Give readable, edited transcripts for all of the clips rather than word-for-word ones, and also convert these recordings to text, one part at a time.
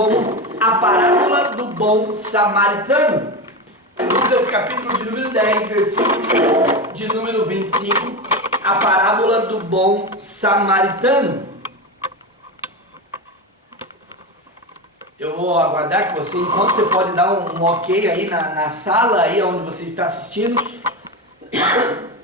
como a parábola do bom samaritano. Lucas capítulo de número 10, versículo de número 25, a parábola do bom samaritano. Eu vou aguardar que você encontre, você pode dar um ok aí na sala, aí onde você está assistindo,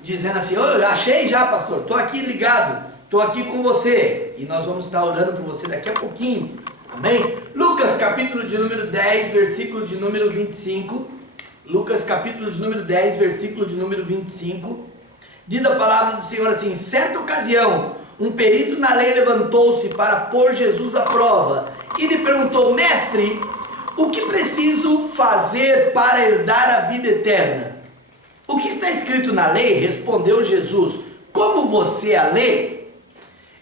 dizendo assim: eu achei já, pastor, estou aqui ligado, estou aqui com você, e nós vamos estar orando por você daqui a pouquinho, amém? Lucas capítulo de número 10, versículo de número 25, Lucas capítulo de número 10, versículo de número 25, diz a palavra do Senhor assim: certa ocasião, um perito na lei levantou-se para pôr Jesus à prova e lhe perguntou: mestre, o que preciso fazer para herdar a vida eterna? O que está escrito na lei? Respondeu Jesus: como você a lê?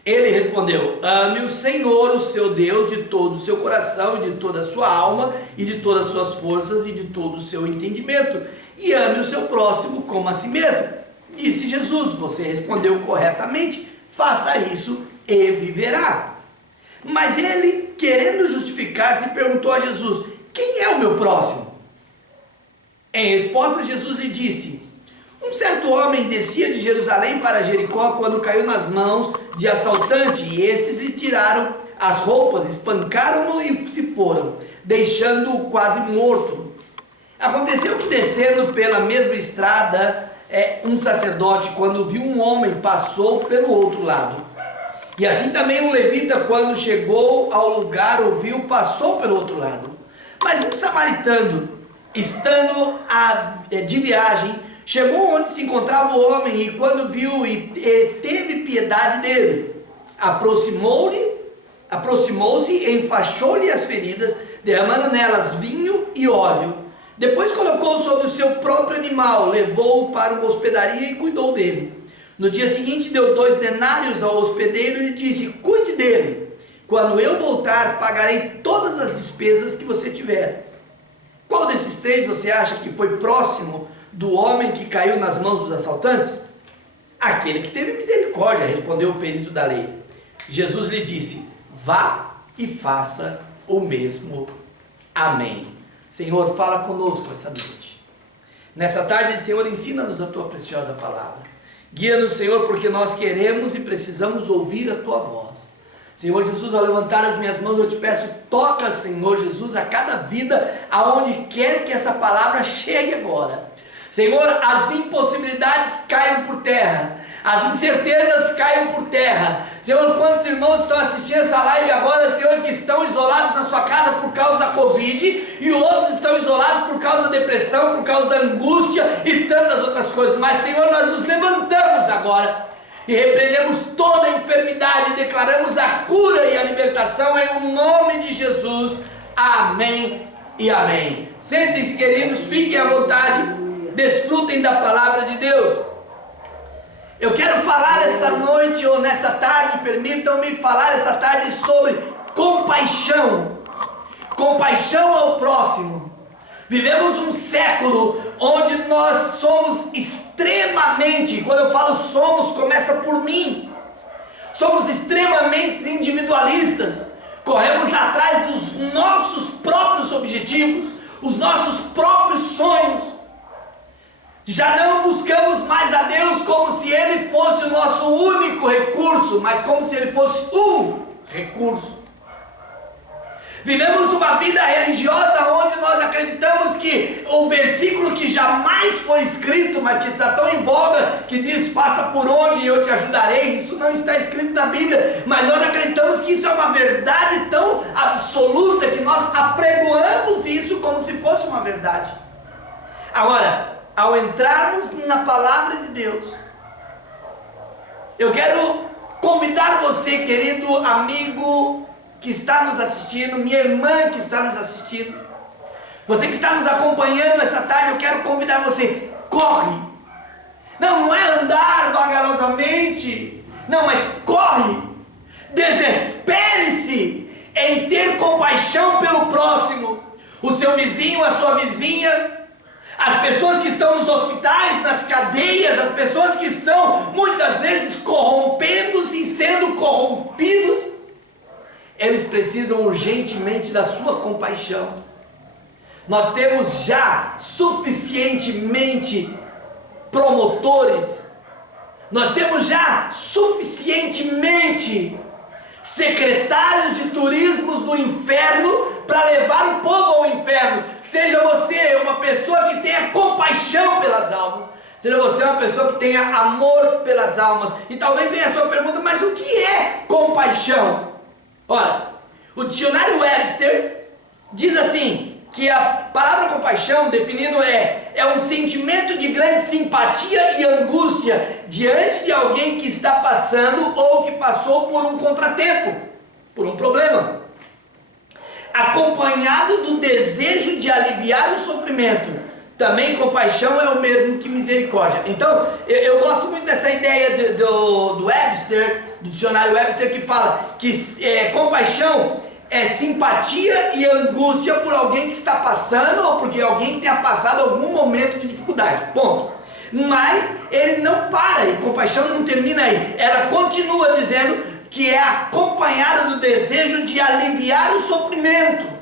Ele respondeu: ame o Senhor, o seu Deus, de todo o seu coração, e de toda a sua alma, e de todas as suas forças, e de todo o seu entendimento, e ame o seu próximo como a si mesmo. Disse Jesus: você respondeu corretamente, faça isso e viverá. Mas ele, querendo justificar-se, perguntou a Jesus: quem é o meu próximo? Em resposta, Jesus lhe disse: um certo homem descia de Jerusalém para Jericó quando caiu nas mãos de assaltante, e esses lhe tiraram as roupas, espancaram-no e se foram, deixando-o quase morto. Aconteceu que, descendo pela mesma estrada, um sacerdote, quando viu um homem, passou pelo outro lado. E assim também um levita, quando chegou ao lugar, ouviu, passou pelo outro lado. Mas um samaritano, estando de viagem, chegou onde se encontrava o homem, e quando viu, e teve piedade dele, aproximou-se, enfaixou-lhe as feridas, derramando nelas vinho e óleo. Depois colocou sobre o seu próprio animal, levou-o para uma hospedaria e cuidou dele. No dia seguinte deu 2 denários ao hospedeiro e lhe disse: cuide dele, quando eu voltar pagarei todas as despesas que você tiver. Qual desses 3 você acha que foi próximo do homem que caiu nas mãos dos assaltantes? Aquele que teve misericórdia, respondeu o perito da lei. Jesus lhe disse: vá e faça o mesmo. Amém. Senhor, fala conosco essa noite. Nessa tarde, Senhor, ensina-nos a tua preciosa palavra. Guia-nos, Senhor, porque nós queremos e precisamos ouvir a tua voz. Senhor Jesus, ao levantar as minhas mãos, eu te peço: toca, Senhor Jesus, a cada vida, aonde quer que essa palavra chegue agora. Senhor, as impossibilidades caiam por terra, as incertezas caiam por terra. Senhor, quantos irmãos estão assistindo essa live agora, Senhor, que estão isolados na sua casa por causa da Covid, e outros estão isolados por causa da depressão, por causa da angústia e tantas outras coisas. Mas, Senhor, nós nos levantamos agora e repreendemos toda a enfermidade, e declaramos a cura e a libertação em nome de Jesus. Amém e amém. Sentem-se, queridos, fiquem à vontade, desfrutem da palavra de Deus. Eu quero falar essa noite, ou nessa tarde, permitam-me falar essa tarde sobre compaixão. Compaixão ao próximo. Vivemos um século onde nós somos extremamente, quando eu falo somos, começa por mim. Somos extremamente individualistas. Corremos atrás dos nossos próprios objetivos, os nossos próprios sonhos. Já não buscamos mais a Deus como se Ele fosse o nosso único recurso, mas como se Ele fosse um recurso. Vivemos uma vida religiosa onde nós acreditamos que o versículo que jamais foi escrito, mas que está tão em voga, que diz: faça por onde e eu te ajudarei, isso não está escrito na Bíblia, mas nós acreditamos que isso é uma verdade tão absoluta que nós apregoamos isso como se fosse uma verdade. Agora, ao entrarmos na palavra de Deus, eu quero convidar você, querido amigo que está nos assistindo, minha irmã que está nos assistindo, você que está nos acompanhando essa tarde, eu quero convidar você: corre. Não é andar vagarosamente, não, mas corre. Desespere-se em ter compaixão pelo próximo, o seu vizinho, a sua vizinha, as pessoas que estão nos hospitais, nas cadeias, as pessoas que estão muitas vezes corrompendo-se e sendo corrompidos. eles precisam urgentemente da sua compaixão. Nós temos já suficientemente promotores, nós temos já suficientemente secretários de turismos do inferno para levar o povo ao inferno. Seja você uma pessoa que tenha compaixão pelas almas, seja você uma pessoa que tenha amor pelas almas. E talvez venha a sua pergunta: mas o que é compaixão? Ora, o dicionário Webster diz assim, que a palavra compaixão, definindo, é um sentimento de grande simpatia e angústia diante de alguém que está passando ou que passou por um contratempo, por um problema, acompanhado do desejo de aliviar o sofrimento. Também compaixão é o mesmo que misericórdia. Então, eu gosto muito dessa ideia do Webster, do dicionário Webster, que fala que compaixão é simpatia e angústia por alguém que está passando ou porque alguém que tenha passado algum momento de dificuldade, ponto. Mas ele não para, e compaixão não termina aí, ela continua dizendo que é acompanhada do desejo de aliviar o sofrimento.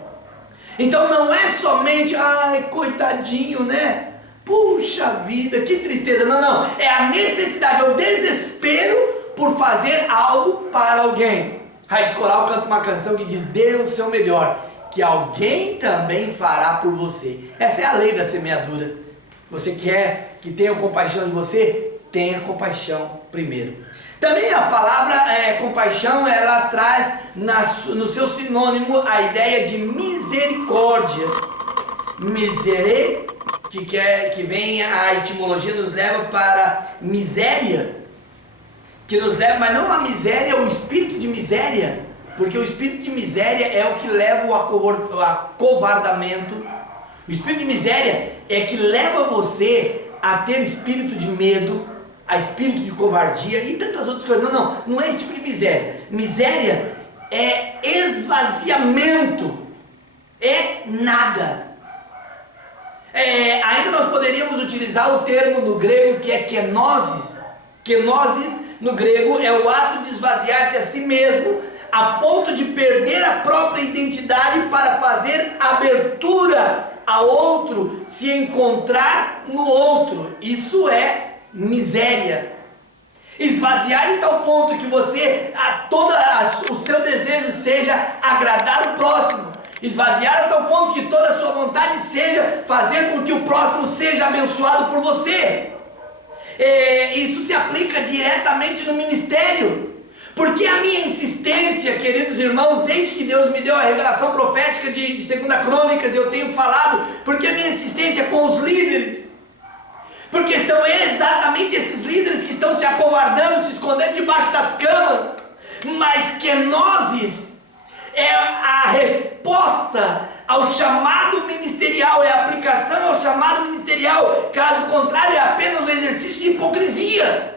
Então não é somente, ai, coitadinho, né? Puxa vida, que tristeza. Não, é a necessidade, é o desespero por fazer algo para alguém. Raiz Coral canta uma canção que diz: dê o seu melhor, que alguém também fará por você. Essa é a lei da semeadura. Você quer que tenha compaixão de você? Tenha compaixão primeiro. Também a palavra compaixão, ela traz no seu sinônimo a ideia de misericórdia. Misere, que vem, a etimologia nos leva para miséria, que nos leva, mas não a miséria, o espírito de miséria, porque o espírito de miséria é o que leva o acovardamento. O espírito de miséria é que leva você a ter espírito de medo, a espírito de covardia e tantas outras coisas. Não é esse tipo de miséria. Miséria é esvaziamento, é nada. Ainda nós poderíamos utilizar o termo no grego que é kenosis. Kenosis no grego é o ato de esvaziar-se a si mesmo, a ponto de perder a própria identidade para fazer abertura a outro, se encontrar no outro. Isso é miséria. Esvaziar em tal ponto que você, o seu desejo seja agradar o próximo. Esvaziar a tal ponto que toda a sua vontade seja fazer com que o próximo seja abençoado por você. Isso se aplica diretamente no ministério. Porque a minha insistência, queridos irmãos, desde que Deus me deu a revelação profética de 2 Crônicas, eu tenho falado, porque a minha insistência com os líderes, porque são exatamente esses líderes que estão se acovardando, se escondendo debaixo das camas. Mas kenosis é a resposta ao chamado ministerial, é a aplicação ao chamado ministerial. Caso contrário, é apenas um exercício de hipocrisia.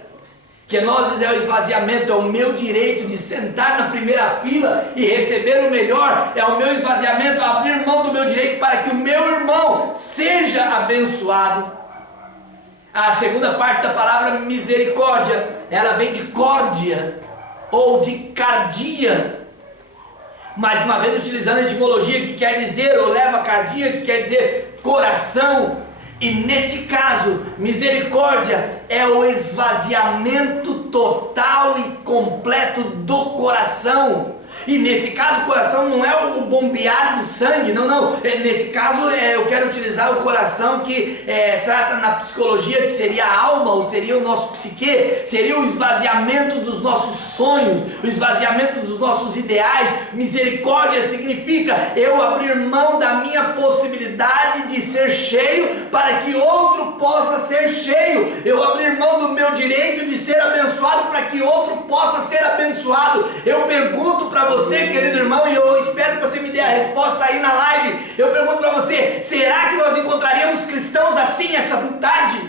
Kenosis é o esvaziamento, é o meu direito de sentar na primeira fila e receber o melhor, é o meu esvaziamento, abrir mão do meu direito para que o meu irmão seja abençoado. A segunda parte da palavra misericórdia, ela vem de córdia ou de cardia. Mais uma vez utilizando a etimologia, que quer dizer, ou leva cardia, que quer dizer coração. E nesse caso, misericórdia é o esvaziamento total e completo do coração. E nesse caso, o coração não é o bombear do sangue, não. Nesse caso, eu quero utilizar o coração que trata na psicologia, que seria a alma, ou seria o nosso psique, seria o esvaziamento dos nossos sonhos, o esvaziamento dos nossos ideais. Misericórdia significa eu abrir mão da minha possibilidade de ser cheio para que outro possa ser cheio. Eu abrir mão do meu direito de ser abençoado para que outro possa ser abençoado. Eu pergunto para você, querido irmão, e eu espero que você me dê a resposta aí na live. Eu pergunto para você: será que nós encontraríamos cristãos assim essa tarde?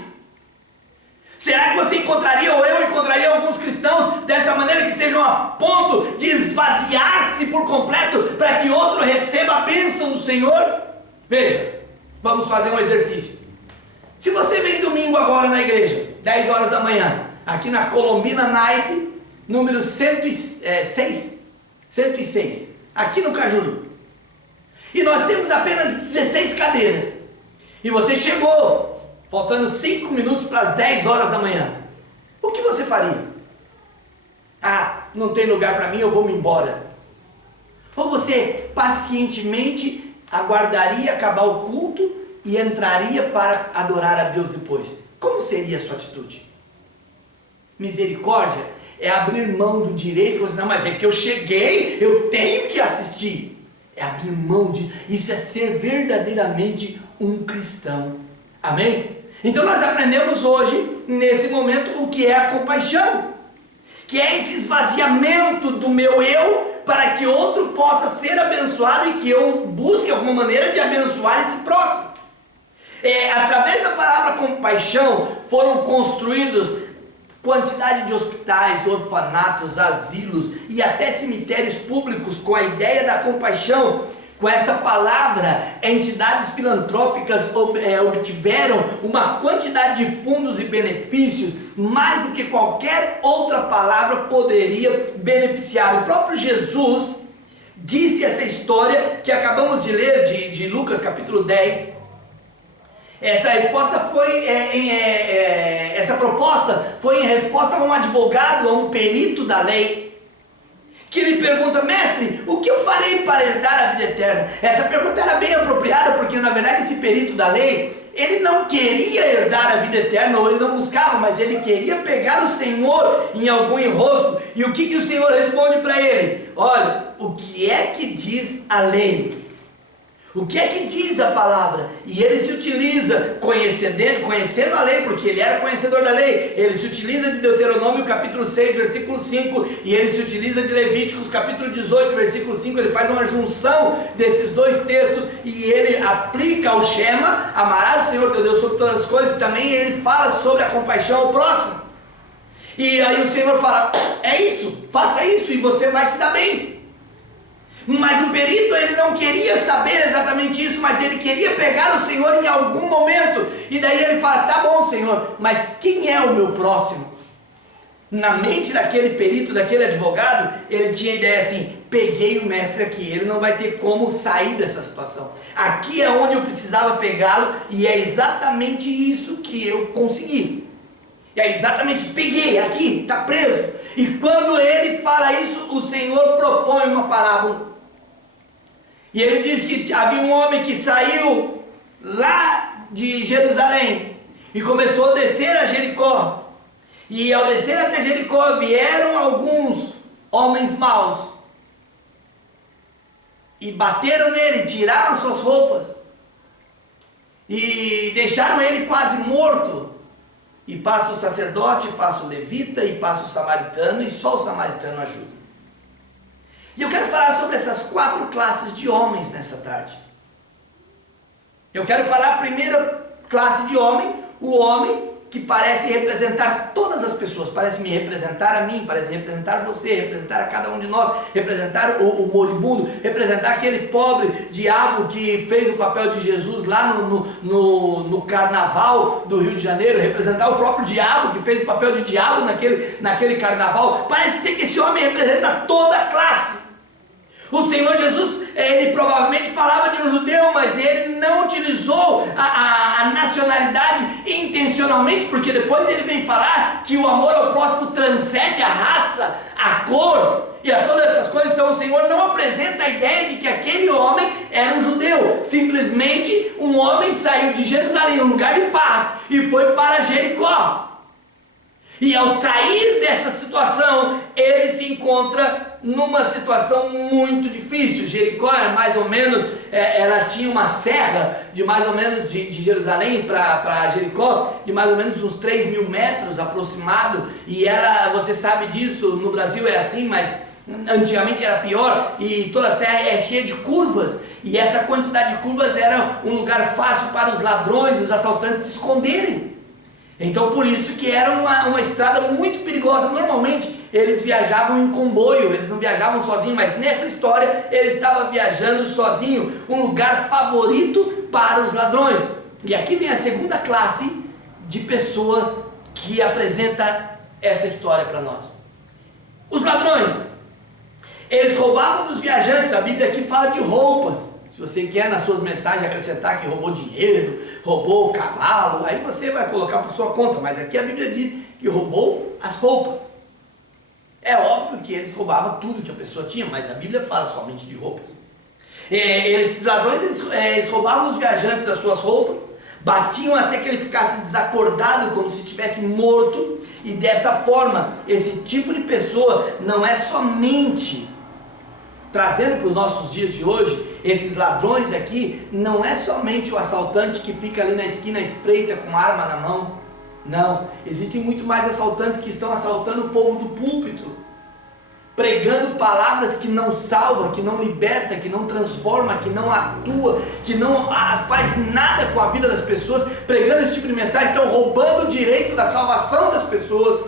Será que você encontraria, ou eu encontraria alguns cristãos dessa maneira, que estejam a ponto de esvaziar-se por completo para que outro receba a bênção do Senhor? Veja, vamos fazer um exercício. Se você vem domingo agora na igreja, 10 horas da manhã, aqui na Colombina Night, número 106, aqui no Cajuru, e nós temos apenas 16 cadeiras, e você chegou, faltando 5 minutos para as 10 horas da manhã, o que você faria? Ah, não tem lugar para mim, eu vou me embora. Ou você pacientemente aguardaria acabar o culto e entraria para adorar a Deus depois? Como seria a sua atitude? Misericórdia é abrir mão do direito. Você, não, mas é que eu cheguei, eu tenho que assistir. É abrir mão disso. Isso é ser verdadeiramente um cristão. Amém? Então nós aprendemos hoje, nesse momento, o que é a compaixão, que é esse esvaziamento do meu eu, para que outro possa ser abençoado e que eu busque alguma maneira de abençoar esse próximo. Através da palavra compaixão foram construídos quantidade de hospitais, orfanatos, asilos e até cemitérios públicos com a ideia da compaixão. Com essa palavra, entidades filantrópicas obtiveram uma quantidade de fundos e benefícios mais do que qualquer outra palavra poderia beneficiar. O próprio Jesus disse essa história que acabamos de ler de Lucas capítulo 10. Essa proposta foi em resposta a um advogado, a um perito da lei, que lhe pergunta: mestre, o que eu farei para herdar a vida eterna? Essa pergunta era bem apropriada, porque na verdade esse perito da lei, ele não queria herdar a vida eterna, ou ele não buscava, mas ele queria pegar o Senhor em algum enrosco. E o que o Senhor responde para ele? Olha, o que é que diz a lei? O que é que diz a palavra? E ele se utiliza, conhecendo a lei, porque ele era conhecedor da lei, ele se utiliza de Deuteronômio capítulo 6, versículo 5, e ele se utiliza de Levíticos capítulo 18, versículo 5, ele faz uma junção desses dois textos, e ele aplica o Shema, amarás o Senhor teu Deus sobre todas as coisas, e também ele fala sobre a compaixão ao próximo. E aí o Senhor fala: é isso, faça isso e você vai se dar bem. Mas o perito, ele não queria saber exatamente isso, mas ele queria pegar o Senhor em algum momento. E daí ele fala: tá bom, Senhor, mas quem é o meu próximo? Na mente daquele perito, daquele advogado, ele tinha a ideia assim: peguei o mestre aqui, ele não vai ter como sair dessa situação. Aqui é onde eu precisava pegá-lo, e é exatamente isso que eu consegui. É exatamente isso, peguei aqui, está preso. E quando ele fala isso, o Senhor propõe uma parábola. E ele diz que havia um homem que saiu lá de Jerusalém e começou a descer a Jericó. E ao descer até Jericó vieram alguns homens maus e bateram nele, tiraram suas roupas e deixaram ele quase morto. E passa o sacerdote, passa o levita e passa o samaritano, e só o samaritano ajuda. E eu quero falar sobre essas 4 classes de homens nessa tarde. Eu quero falar a primeira classe de homem, o homem que parece representar todas as pessoas, parece me representar a mim, parece representar você, representar a cada um de nós, representar o moribundo, representar aquele pobre diabo que fez o papel de Jesus lá no carnaval do Rio de Janeiro, representar o próprio diabo que fez o papel de diabo naquele carnaval. Parece ser que esse homem representa toda a classe. O Senhor Jesus, ele provavelmente falava de um judeu, mas ele não utilizou a nacionalidade intencionalmente, porque depois ele vem falar que o amor ao próximo transcende a raça, a cor e a todas essas coisas. Então o Senhor não apresenta a ideia de que aquele homem era um judeu. Simplesmente um homem saiu de Jerusalém, um lugar de paz, e foi para Jericó. E ao sair dessa situação, ele se encontra numa situação muito difícil. Jericó era mais ou menos, ela tinha uma serra de mais ou menos de Jerusalém para Jericó, de mais ou menos uns 3.000 metros aproximado. E ela, você sabe disso, no Brasil é assim, mas antigamente era pior. E toda a serra é cheia de curvas. E essa quantidade de curvas era um lugar fácil para os ladrões e os assaltantes se esconderem. Então por isso que era uma estrada muito perigosa. Normalmente eles viajavam em comboio, eles não viajavam sozinhos, mas nessa história ele estava viajando sozinho, um lugar favorito para os ladrões. E aqui vem a segunda classe de pessoa que apresenta essa história para nós. Os ladrões. Eles roubavam dos viajantes. A Bíblia aqui fala de roupas. Se você quer nas suas mensagens acrescentar que roubou dinheiro, roubou o cavalo, aí você vai colocar por sua conta. Mas aqui a Bíblia diz que roubou as roupas. É óbvio que eles roubavam tudo que a pessoa tinha, mas a Bíblia fala somente de roupas. Esses ladrões, eles roubavam os viajantes das suas roupas, batiam até que ele ficasse desacordado, como se estivesse morto, e dessa forma, esse tipo de pessoa não é somente, trazendo para os nossos dias de hoje, esses ladrões aqui, não é somente o assaltante que fica ali na esquina espreita com arma na mão. Não, existem muito mais assaltantes que estão assaltando o povo do púlpito, pregando palavras que não salva, que não liberta, que não transforma, que não atua, que não faz nada com a vida das pessoas, pregando esse tipo de mensagem, estão roubando o direito da salvação das pessoas.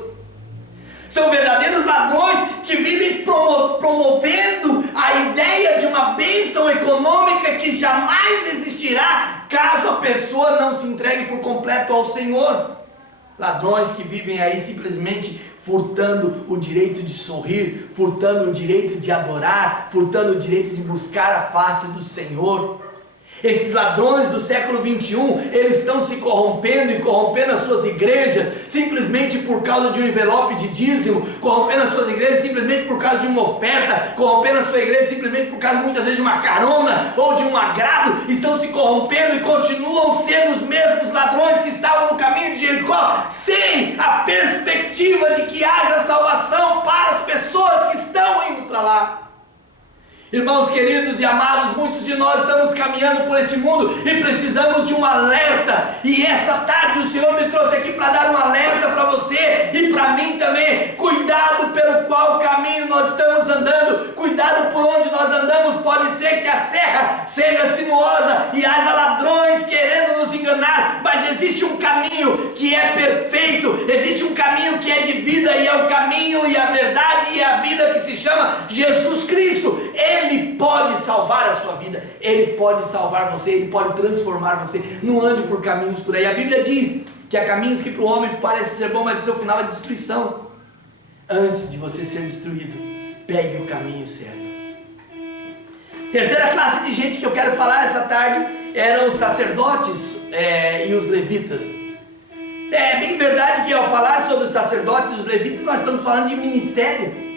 São verdadeiros ladrões que vivem promovendo a ideia de uma bênção econômica que jamais existirá caso a pessoa não se entregue por completo ao Senhor. Ladrões que vivem aí simplesmente furtando o direito de sorrir, furtando o direito de adorar, furtando o direito de buscar a face do Senhor. Esses ladrões do século 21, eles estão se corrompendo e corrompendo as suas igrejas, simplesmente por causa de um envelope de dízimo, corrompendo as suas igrejas simplesmente por causa de uma oferta, corrompendo a sua igreja simplesmente por causa muitas vezes de uma carona ou de um agrado, estão se corrompendo e continuam sendo os mesmos ladrões que estavam no caminho de Jericó, sem a perspectiva de que haja salvação para as pessoas que estão indo para lá. Irmãos queridos e amados, muitos de nós estamos caminhando por esse mundo e precisamos de um alerta, e essa tarde o Senhor me trouxe aqui para dar um alerta para você e para mim também. Cuidado pelo qual caminho nós estamos andando, cuidado por onde nós andamos. Pode ser que a serra seja sinuosa e haja ladrões querendo nos enganar, mas existe um caminho que é perfeito, existe um caminho que é de vida, e é o caminho e a verdade e a vida que se chama Jesus Cristo. Ele pode salvar a sua vida, Ele pode salvar você, Ele pode transformar você. Não ande por caminhos por aí. A Bíblia diz que há caminhos que para o homem parecem ser bons, mas o seu final é destruição. Antes de você ser destruído, pegue o caminho certo. Terceira classe de gente que eu quero falar essa tarde eram os sacerdotes e os levitas. É bem verdade que ao falar sobre os sacerdotes e os levitas, nós estamos falando de ministério.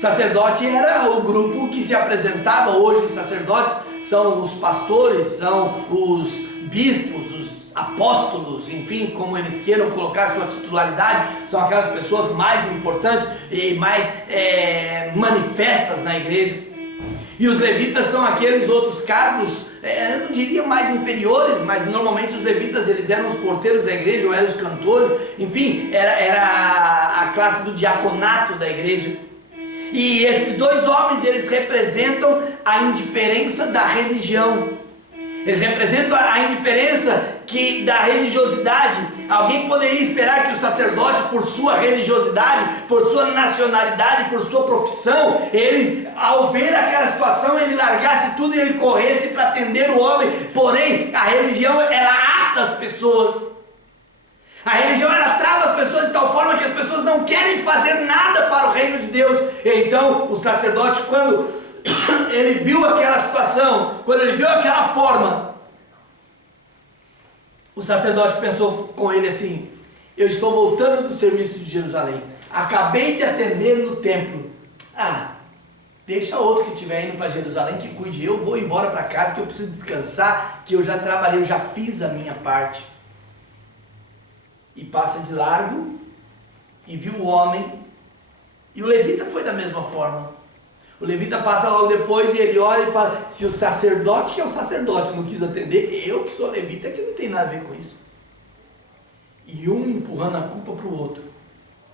Sacerdote era o grupo que se apresentava. Hoje os sacerdotes são os pastores, são os bispos, os apóstolos, enfim, como eles queiram colocar sua titularidade, são aquelas pessoas mais importantes e mais manifestas na igreja. E os levitas são aqueles outros cargos, eu não diria mais inferiores, mas normalmente os levitas eles eram os porteiros da igreja, ou eram os cantores, enfim, era a classe do diaconato da igreja. E esses dois homens, eles representam a indiferença da religião. Eles representam a indiferença da religiosidade. Alguém poderia esperar que o sacerdote, por sua religiosidade, por sua nacionalidade, por sua profissão, ele, ao ver aquela situação, ele largasse tudo e ele corresse para atender o homem. Porém, a religião, ela ata as pessoas. A religião, ela trava as pessoas de tal forma que as pessoas não querem fazer nada para o reino de Deus. Então, o sacerdote, quando ele viu aquela situação, quando ele viu aquela forma, o sacerdote pensou com ele assim: eu estou voltando do serviço de Jerusalém, acabei de atender no templo, deixa outro que estiver indo para Jerusalém que cuide, eu vou embora para casa que eu preciso descansar, que eu já trabalhei, eu já fiz a minha parte. E passa de largo e viu o homem. E o levita foi da mesma forma. O levita passa logo depois e ele olha e fala: se o sacerdote, que é o sacerdote, não quis atender, eu que sou levita, que não tem nada a ver com isso. E um empurrando a culpa para o outro.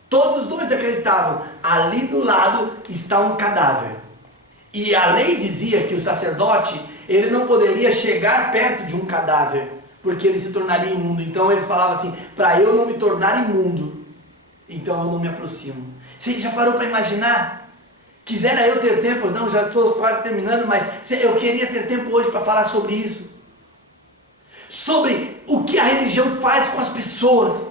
Todos os dois acreditavam: ali do lado está um cadáver. E a lei dizia que o sacerdote, ele não poderia chegar perto de um cadáver, porque ele se tornaria imundo. Então eles falavam assim: para eu não me tornar imundo, então eu não me aproximo. Você já parou para imaginar? Quisera eu ter tempo, não, já estou quase terminando, mas eu queria ter tempo hoje para falar sobre isso. Sobre o que a religião faz com as pessoas.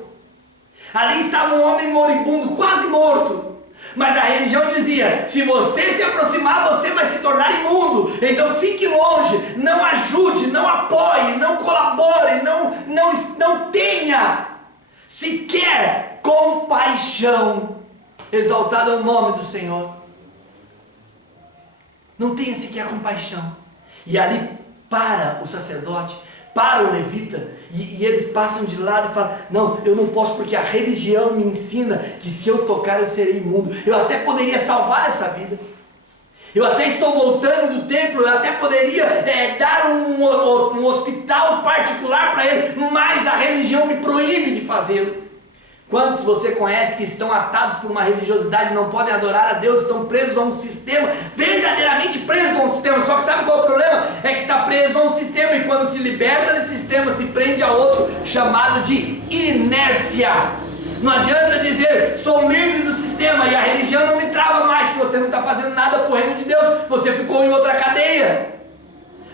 Ali estava um homem moribundo, quase morto. Mas a religião dizia: se você se aproximar, você vai se tornar imundo. Então fique longe, não ajude, não apoie, não colabore, não tenha sequer compaixão. Exaltado é o nome do Senhor. Não tenha sequer compaixão. E ali para o sacerdote, para o levita, e eles passam de lado e falam: não, eu não posso, porque a religião me ensina que se eu tocar eu serei imundo. Eu até poderia salvar essa vida, eu até estou voltando do templo, eu até poderia dar um hospital particular para ele, mas a religião me proíbe de fazê-lo. Quantos você conhece que estão atados por uma religiosidade, não podem adorar a Deus, estão presos a um sistema, verdadeiramente presos a um sistema? Só que sabe qual é o problema? É que está preso a um sistema, e quando se liberta desse sistema, se prende a outro, chamado de inércia. Não adianta dizer: sou livre do sistema, e a religião não me trava mais. Se você não está fazendo nada para o reino de Deus, você ficou em outra cadeia.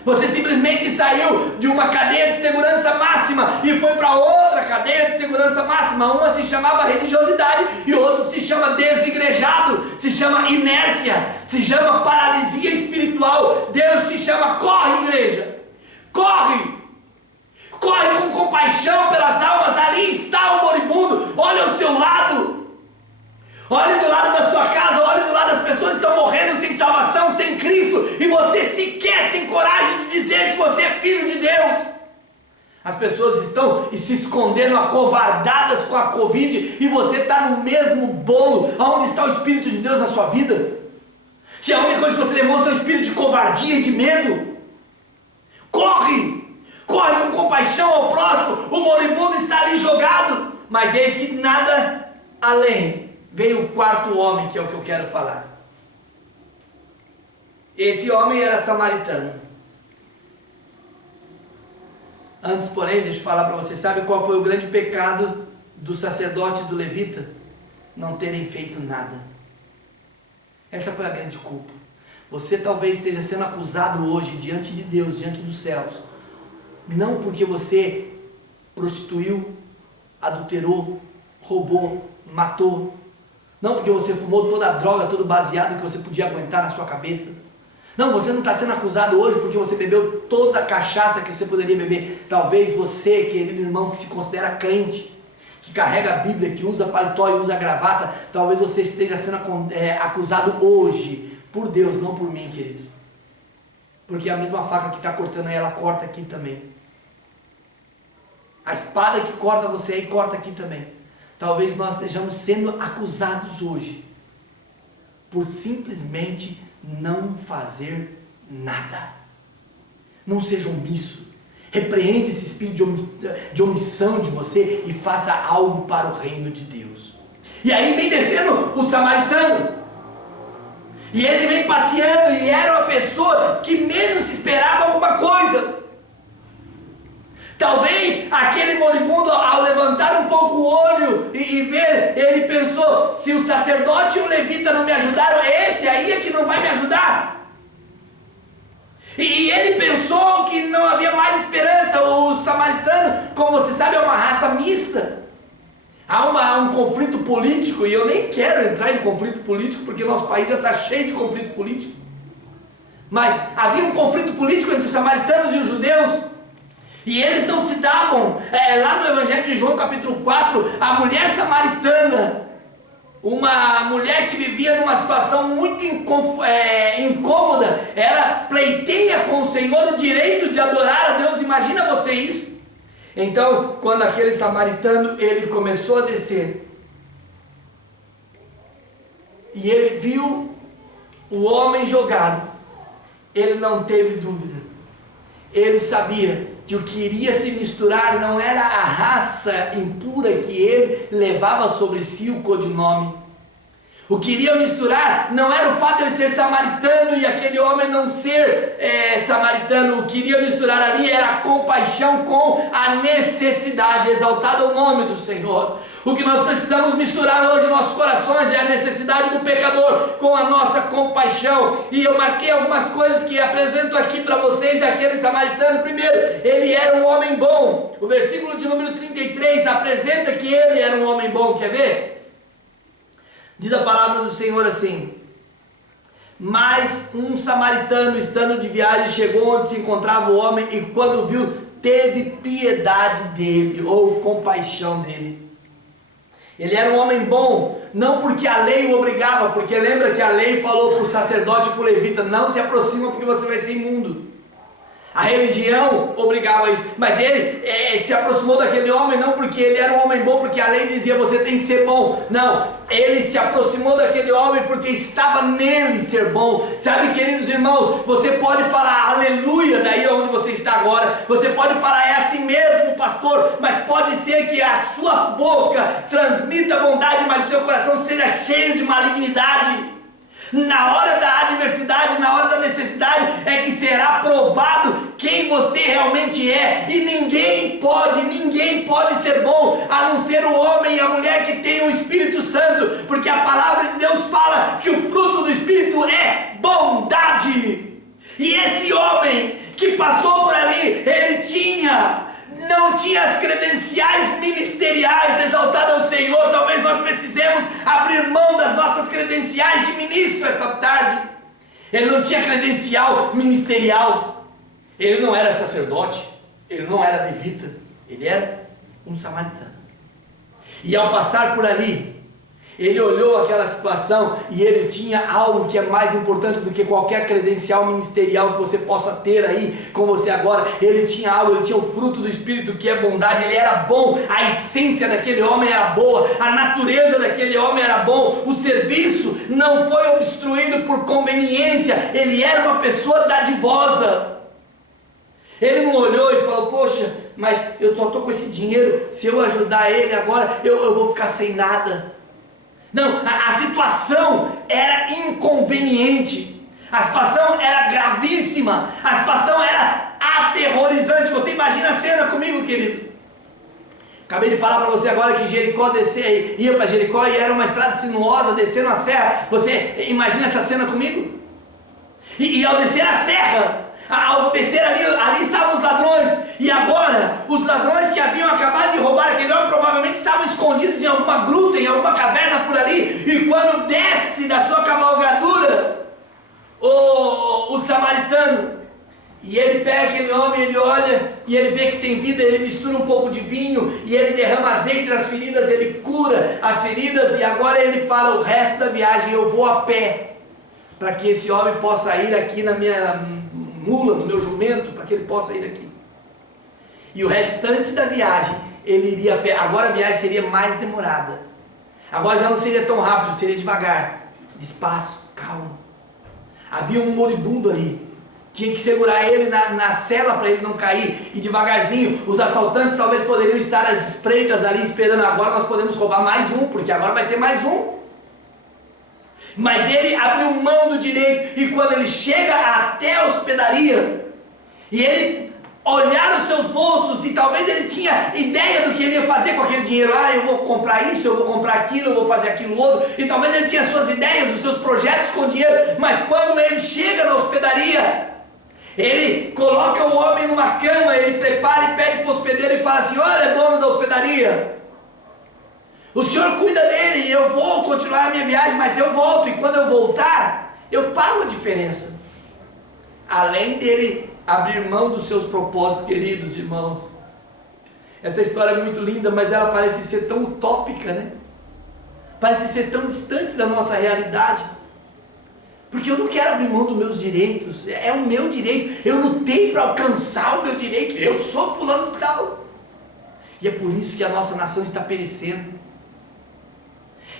Você simplesmente saiu de uma cadeia de segurança máxima e foi para outra cadeia de segurança máxima. Uma se chamava religiosidade e outra se chama desigrejado, se chama inércia, se chama paralisia espiritual. Deus te chama: corre, igreja, corre! Corre com compaixão pelas almas. Ali está o moribundo. Olha ao seu lado. Olhe do lado da sua casa, olhe do lado das pessoas que estão morrendo sem salvação, sem Cristo, e você sequer tem coragem de dizer que você é filho de Deus. As pessoas estão se escondendo acovardadas com a Covid, e você está no mesmo bolo. Aonde está o Espírito de Deus na sua vida? Se a única coisa que você demonstra é o espírito de covardia e de medo, corre! Corre com compaixão ao próximo. O moribundo está ali jogado, mas eis que nada além. Veio o quarto homem, que é o que eu quero falar. Esse homem era samaritano. Antes, porém, deixa eu falar para você: sabe qual foi o grande pecado do sacerdote e do levita? Não terem feito nada. Essa foi a grande culpa. Você talvez esteja sendo acusado hoje diante de Deus, diante dos céus, não porque você prostituiu, adulterou, roubou, matou, não porque você fumou toda a droga, todo o baseado que você podia aguentar na sua cabeça. Não, você não está sendo acusado hoje porque você bebeu toda a cachaça que você poderia beber. Talvez você, querido irmão, que se considera crente, que carrega a Bíblia, que usa paletó e usa gravata, talvez você esteja sendo acusado hoje por Deus, não por mim, querido. Porque a mesma faca que está cortando aí, ela corta aqui também. A espada que corta você aí, corta aqui também. Talvez nós estejamos sendo acusados hoje por simplesmente não fazer nada. Não seja omisso. Repreende esse espírito de omissão de você e faça algo para o reino de Deus. E aí vem descendo o samaritano. E ele vem passeando, e era uma pessoa que menos esperava alguma coisa. Talvez aquele moribundo, ao levantar um pouco o olho e ver, ele pensou: se o sacerdote e o levita não me ajudaram, esse aí é que não vai me ajudar. E ele pensou que não havia mais esperança. O samaritano, como você sabe, é uma raça mista. Há um conflito político, e eu nem quero entrar em conflito político, porque nosso país já está cheio de conflito político. Mas havia um conflito político entre os samaritanos e os judeus. E eles não se davam. Lá no Evangelho de João, capítulo 4, a mulher samaritana, uma mulher que vivia numa situação muito incômoda, ela pleiteia com o Senhor o direito de adorar a Deus. Imagina você isso. Então, quando aquele samaritano, ele começou a descer, e ele viu o homem jogado, ele não teve dúvida. Ele sabia que o que iria se misturar não era a raça impura que ele levava sobre si, o codinome. O que iria misturar não era o fato de ele ser samaritano e aquele homem não ser samaritano. O que iria misturar ali era a compaixão com a necessidade. Exaltado o nome do Senhor. O que nós precisamos misturar hoje em nossos corações é a necessidade do pecador com a nossa compaixão. E eu marquei algumas coisas que apresento aqui para vocês daquele samaritano. Primeiro, ele era um homem bom. O versículo de número 33 apresenta que ele era um homem bom. Quer ver? Diz a palavra do Senhor assim: mas um samaritano, estando de viagem, chegou onde se encontrava o homem, e quando viu, teve piedade dele, ou compaixão dele. Ele era um homem bom, não porque a lei o obrigava, porque lembra que a lei falou para o sacerdote e para o levita: não se aproxima porque você vai ser imundo. A religião obrigava isso, mas ele se aproximou daquele homem não porque ele era um homem bom, porque a lei dizia você tem que ser bom. Não, ele se aproximou daquele homem porque estava nele ser bom. Sabe, queridos irmãos, você pode falar aleluia daí onde você está agora, você pode falar é assim mesmo, pastor, mas pode ser que a sua boca transmita bondade, mas o seu coração seja cheio de malignidade. Na hora da adversidade, na hora da necessidade, é que será provado quem você realmente é. E ninguém pode ser bom, a não ser o homem e a mulher que tem o Espírito Santo, porque a palavra de Deus fala que o fruto do Espírito é bondade. E esse homem que passou por ali, ele não tinha as credenciais ministeriais, exaltado ao Senhor. Talvez nós precisemos abrir mão das nossas credenciais de ministro esta tarde. Ele não tinha credencial ministerial, ele não era sacerdote, ele não era levita, ele era um samaritano. E ao passar por ali, ele olhou aquela situação e ele tinha algo que é mais importante do que qualquer credencial ministerial que você possa ter aí com você agora. Ele tinha algo, ele tinha o fruto do Espírito, que é bondade. Ele era bom, a essência daquele homem era boa, a natureza daquele homem era bom, o serviço não foi obstruído por conveniência, ele era uma pessoa dadivosa. Ele não olhou e falou: poxa, mas eu só estou com esse dinheiro, se eu ajudar ele agora eu vou ficar sem nada. Não, a situação era inconveniente, a situação era gravíssima, a situação era aterrorizante. Você imagina a cena comigo, querido? Acabei de falar para você agora que Jericó ia para Jericó e era uma estrada sinuosa, descendo a serra. Você imagina essa cena comigo? E ao descer a serra, ao descer ali estavam os ladrões, e agora os ladrões que haviam acabado de roubar aquele homem provavelmente estavam escondidos em alguma gruta, em alguma caverna por ali. E quando desce da sua cavalgadura o samaritano, e ele pega aquele homem, ele olha e ele vê que tem vida, ele mistura um pouco de vinho e ele derrama azeite nas feridas, ele cura as feridas, e agora ele fala: o resto da viagem eu vou a pé, para que esse homem possa ir aqui na minha mula, no meu jumento, para que ele possa ir aqui. E o restante da viagem ele iria a pé. Agora a viagem seria mais demorada, agora já não seria tão rápido, seria devagar, despacio, calmo. Havia um moribundo ali, tinha que segurar ele na cela para ele não cair, e devagarzinho. Os assaltantes talvez poderiam estar às espreitas ali esperando: agora nós podemos roubar mais um, porque agora vai ter mais um. Mas ele abriu mão do direito, e quando ele chega até a hospedaria, e ele olhar os seus bolsos, e talvez ele tinha ideia do que ele ia fazer com aquele dinheiro: eu vou comprar isso, eu vou comprar aquilo, eu vou fazer aquilo outro, e talvez ele tinha suas ideias, os seus projetos com dinheiro. Mas quando ele chega na hospedaria, ele coloca o homem numa cama, ele prepara e pede para o hospedeiro e fala assim: olha, dono da hospedaria, o senhor cuida dele, eu vou continuar a minha viagem, mas eu volto, e quando eu voltar, eu pago a diferença. Além dele abrir mão dos seus propósitos, queridos irmãos, essa história é muito linda, mas ela parece ser tão utópica, né? Parece ser tão distante da nossa realidade, porque eu não quero abrir mão dos meus direitos, é o meu direito, eu lutei para alcançar o meu direito, eu sou fulano de tal, e é por isso que a nossa nação está perecendo.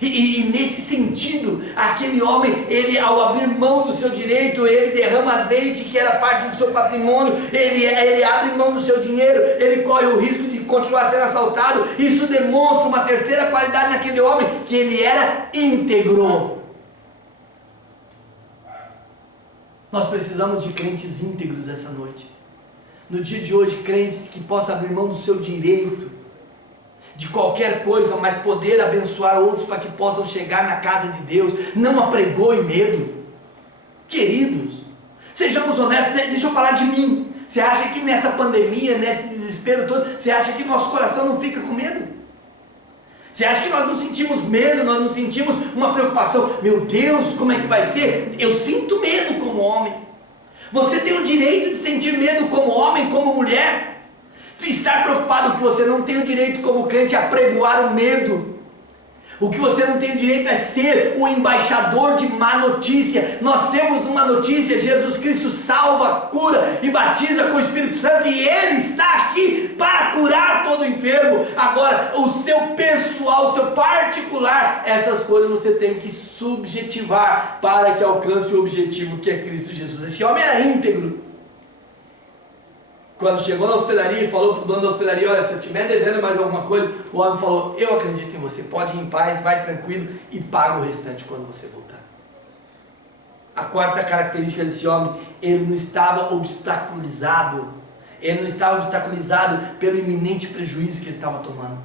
E nesse sentido, aquele homem, ele ao abrir mão do seu direito, ele derrama azeite que era parte do seu patrimônio, ele abre mão do seu dinheiro, ele corre o risco de continuar sendo assaltado. Isso demonstra uma terceira qualidade naquele homem, que ele era íntegro. Nós precisamos de crentes íntegros essa noite. No dia de hoje, crentes que possam abrir mão do seu direito, de qualquer coisa, mas poder abençoar outros para que possam chegar na casa de Deus. Não apregoe medo. Queridos, sejamos honestos. Deixa eu falar de mim. Você acha que nessa pandemia, nesse desespero todo, você acha que nosso coração não fica com medo? Você acha que nós não sentimos medo, nós não sentimos uma preocupação? Meu Deus, como é que vai ser? Eu sinto medo como homem. Você tem o direito de sentir medo como homem, como mulher. Estar preocupado que você não tem o direito como crente a pregoar o medo. O que você não tem o direito é ser o embaixador de má notícia. Nós temos uma notícia: Jesus Cristo salva, cura e batiza com o Espírito Santo, e Ele está aqui para curar todo enfermo. Agora, o seu pessoal, o seu particular, essas coisas você tem que subjetivar para que alcance o objetivo, que é Cristo Jesus. Esse homem era íntegro. Quando chegou na hospedaria e falou para o dono da hospedaria: olha, se eu estiver devendo mais alguma coisa, o homem falou: eu acredito em você, pode ir em paz, vai tranquilo e paga o restante quando você voltar. A quarta característica desse homem: ele não estava obstaculizado, pelo iminente prejuízo que ele estava tomando.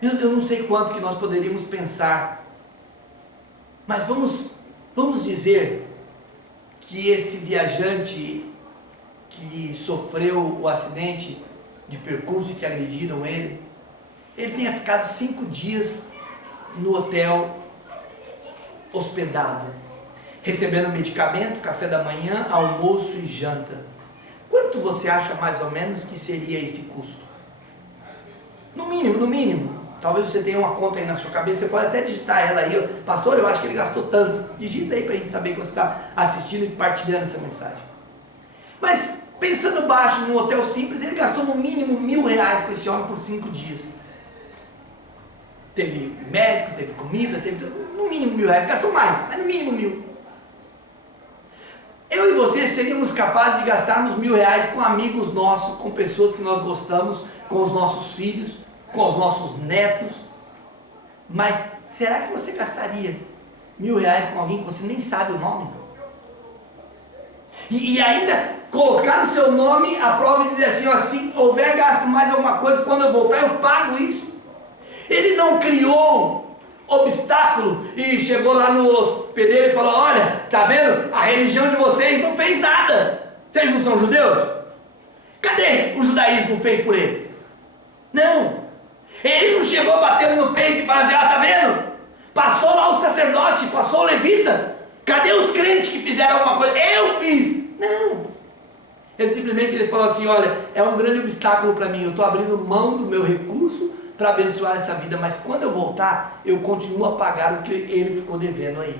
Eu não sei quanto que nós poderíamos pensar, mas vamos dizer que esse viajante que sofreu o acidente de percurso e que agrediram ele tenha ficado 5 dias no hotel hospedado, recebendo medicamento, café da manhã, almoço e janta. Quanto você acha mais ou menos que seria esse custo? No mínimo, talvez você tenha uma conta aí na sua cabeça, você pode até digitar ela aí: pastor, eu acho que ele gastou tanto. Digita aí para a gente saber que você está assistindo e partilhando essa mensagem. Mas pensando baixo, num hotel simples, ele gastou no mínimo R$1.000 com esse homem por 5 dias. Teve médico, teve comida, teve no mínimo R$1.000, gastou mais, mas no mínimo 1.000. Eu e você seríamos capazes de gastarmos R$1.000 com amigos nossos, com pessoas que nós gostamos, com os nossos filhos, com os nossos netos. Mas será que você gastaria R$1.000 com alguém que você nem sabe o nome? E ainda colocar o seu nome à prova e dizer assim: ó, se houver gasto mais alguma coisa, quando eu voltar eu pago isso. Ele não criou obstáculo e chegou lá no hospedeiro e falou: olha, tá vendo? A religião de vocês não fez nada. Vocês não são judeus? Cadê o judaísmo fez por ele? Não. Ele não chegou batendo no peito e falando assim: tá vendo? Passou lá o sacerdote, passou o levita. Cadê os crentes que fizeram alguma coisa? Eu fiz. Não. Ele simplesmente falou assim: olha, é um grande obstáculo para mim, eu estou abrindo mão do meu recurso para abençoar essa vida, mas quando eu voltar, eu continuo a pagar o que ele ficou devendo aí.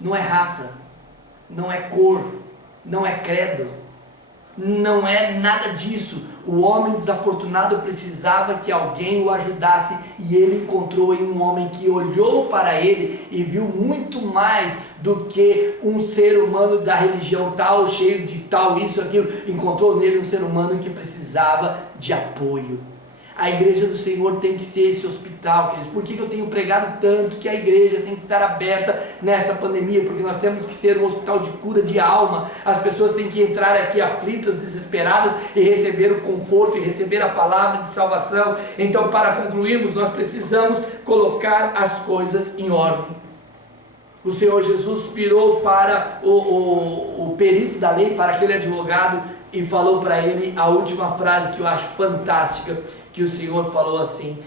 Não é raça, não é cor, não é credo, não é nada disso. O homem desafortunado precisava que alguém o ajudasse, e ele encontrou em um homem que olhou para ele e viu muito mais do que um ser humano da religião tal, cheio de tal, isso, aquilo. Encontrou nele um ser humano que precisava de apoio. A igreja do Senhor tem que ser esse hospital, queridos. Por que eu tenho pregado tanto que a igreja tem que estar aberta nessa pandemia? Porque nós temos que ser um hospital de cura de alma. As pessoas têm que entrar aqui aflitas, desesperadas, e receber o conforto, e receber a palavra de salvação. Então, para concluirmos, nós precisamos colocar as coisas em ordem. O Senhor Jesus virou para o perito da lei, para aquele advogado, e falou para ele a última frase que eu acho fantástica, que o Senhor falou assim,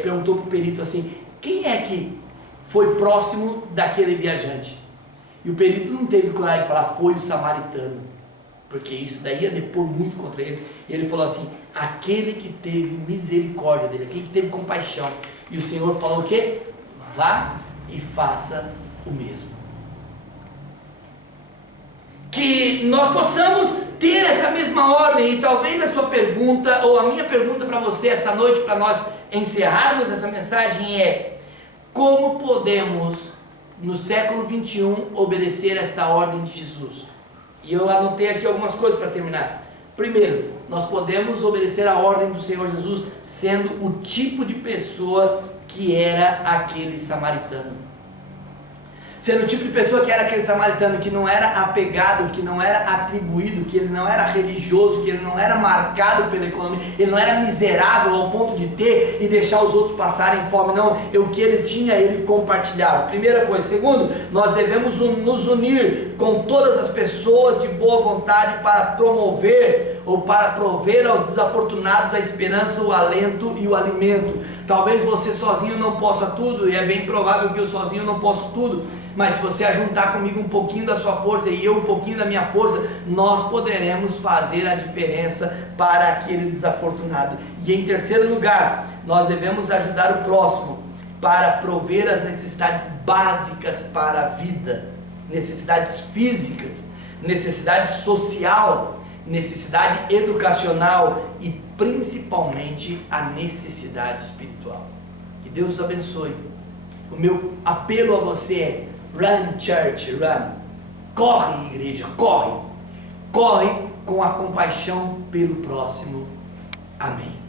perguntou para o perito assim: quem é que foi próximo daquele viajante? E o perito não teve coragem de falar: foi o samaritano, porque isso daí ia depor muito contra ele. E ele falou assim: aquele que teve misericórdia dele, aquele que teve compaixão. E o Senhor falou o quê? Vá e faça o mesmo. Que nós possamos ter essa mesma ordem. E talvez a sua pergunta, ou a minha pergunta para você essa noite, para nós encerrarmos essa mensagem, é: como podemos no século 21 obedecer esta ordem de Jesus? E eu anotei aqui algumas coisas para terminar. Primeiro, nós podemos obedecer a ordem do Senhor Jesus sendo o tipo de pessoa que era aquele samaritano. Sendo o tipo de pessoa que era aquele samaritano que não era apegado, que não era atribuído, que ele não era religioso, que ele não era marcado pela economia, ele não era miserável ao ponto de ter e deixar os outros passarem fome, não, o que ele tinha ele compartilhava. Primeira coisa. Segundo, nós devemos nos unir com todas as pessoas de boa vontade para promover ou para prover aos desafortunados a esperança, o alento e o alimento. Talvez você sozinho não possa tudo, e é bem provável que eu sozinho não possa tudo, mas se você ajuntar comigo um pouquinho da sua força e eu um pouquinho da minha força, nós poderemos fazer a diferença para aquele desafortunado. E em terceiro lugar, nós devemos ajudar o próximo para prover as necessidades básicas para a vida, necessidades físicas, necessidade social, necessidade educacional e principalmente a necessidade espiritual. Que Deus os abençoe. O meu apelo a você é: run church, run. Corre, igreja, corre. Corre com a compaixão pelo próximo. Amém.